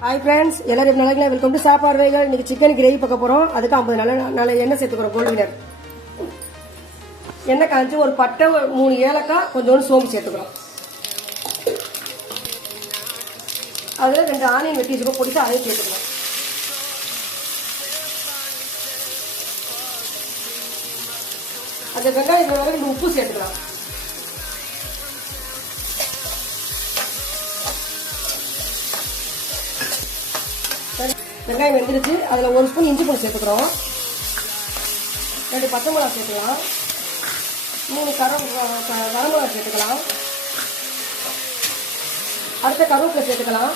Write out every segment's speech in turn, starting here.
Hi friends, எல்லாரும் நல்லா welcome to சாப்பாடு வகைகள். இன்னைக்கு சிக்கன் கிரேவி பார்க்க போறோம். அதுக்கு 50 நல்ல எண்ணெய் சேர்த்துக்கிறோம். கோல்டு வினர் எண்ணெய் காய்ச்சி ஒரு பட்டை, 3 ஏலக்காய், கொஞ்சோண்டு சோம்பு சேர்த்துக்கிறோம். அதில் 2 ஆனியன் வெட்டி வச்சுக்கோ, பொடிச்சு அதையும் சேர்த்துக்கலாம். அந்த வெங்காயம் 2 உப்பு சேர்த்துக்கலாம். வெங்காயம் வெந்துருச்சு. அதில் 1 ஸ்பூன் இஞ்சி பூண்டு சேர்த்துக்கிறோம். 2 பச்சை மிளகா சேர்த்துக்கலாம். 3 வரமிளகா சேர்த்துக்கலாம். அடுத்த கருவேப்பிலை சேர்த்துக்கலாம்.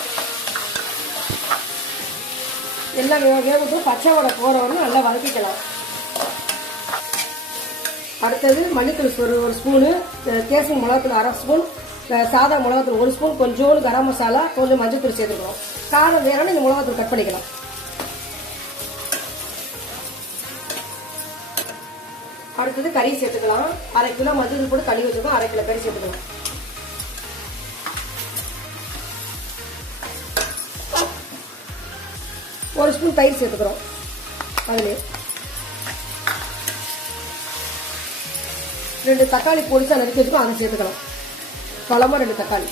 எல்லாம் வேகட்டும், பச்சை வடை போகிற வரைக்கும் நல்லா வதக்கிக்கலாம். அடுத்தது மல்லித்தூள் 1 ஸ்பூனு, கேசரி மிளகாத்தூள் 1/2 ஸ்பூன், சாதா மிளகாத்தூள் 1 ஸ்பூன், கொஞ்சோண்டு கரம் மசாலா, கொஞ்சம் மஞ்சள் தூள் சேர்த்துக்கிறோம். காரம் வேணும்னு இந்த மிளகாத்தூள் கட் பண்ணிக்கலாம். அடுத்தது கறி சேர்த்துக்கலாம். 1/2 கிலோ மஞ்சள் போட்டு கழுவி வச்சுக்கோம். 1/2 கிலோ கறி சேர்த்துக்கலாம். ஒரு ஸ்பூன் தயிர் சேர்த்துக்கிறோம். அதுலேயே 2 தக்காளி பொடிச்சா நறுக்கி வச்சுக்கோ, அதை சேர்த்துக்கலாம். பழமா 2 தக்காளி.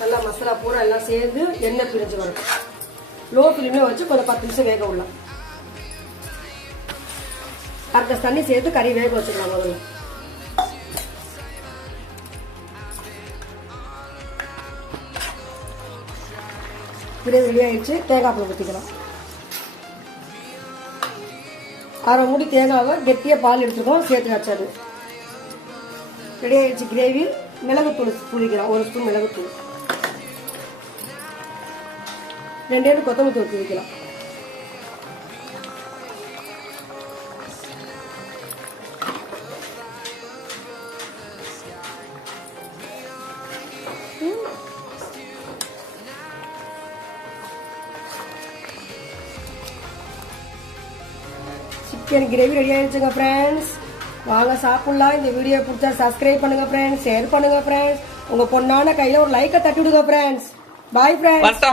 நல்லா மசாலா பூரா எல்லாம் சேர்ந்து எண்ணெய் பிரிஞ்சு வரும். லோ ஃப்ளேம்ல வச்சு கொஞ்சம் 10 நிமிஷம் வேக விடலாம். அடுத்த தண்ணி சேர்த்து கறி வேக வச்சுக்கலாம். முதல்ல கிரேவி ரெடி ஆயிடுச்சு. தேங்காய் பூ ஊற்றிக்கலாம். 1/2 மூடி தேங்காவை கெட்டியாக பால் எடுத்துருக்கோம், சேர்த்து வச்சாது. ரெடி ஆயிடுச்சு கிரேவி. மிளகுத்தூள் புளிக்கலாம். 1 ஸ்பூன் மிளகுத்தூள், 2 கொத்தமல்லி தூள் வைக்கலாம். சிக்கன் கிரேவி ரெடி ஆயிடுச்சுங்க ஃப்ரெண்ட்ஸ். வாங்க சாப்பிடலாம். இந்த வீடியோ பிடிச்சா சப்ஸ்கிரைப் பண்ணுங்க ஃப்ரெண்ட்ஸ், ஷேர் பண்ணுங்க ஃப்ரெண்ட்ஸ். உங்க பொண்ணான கையில ஒரு லைக்கை தட்டி விடுங்க ஃப்ரெண்ட்ஸ். Bye friends.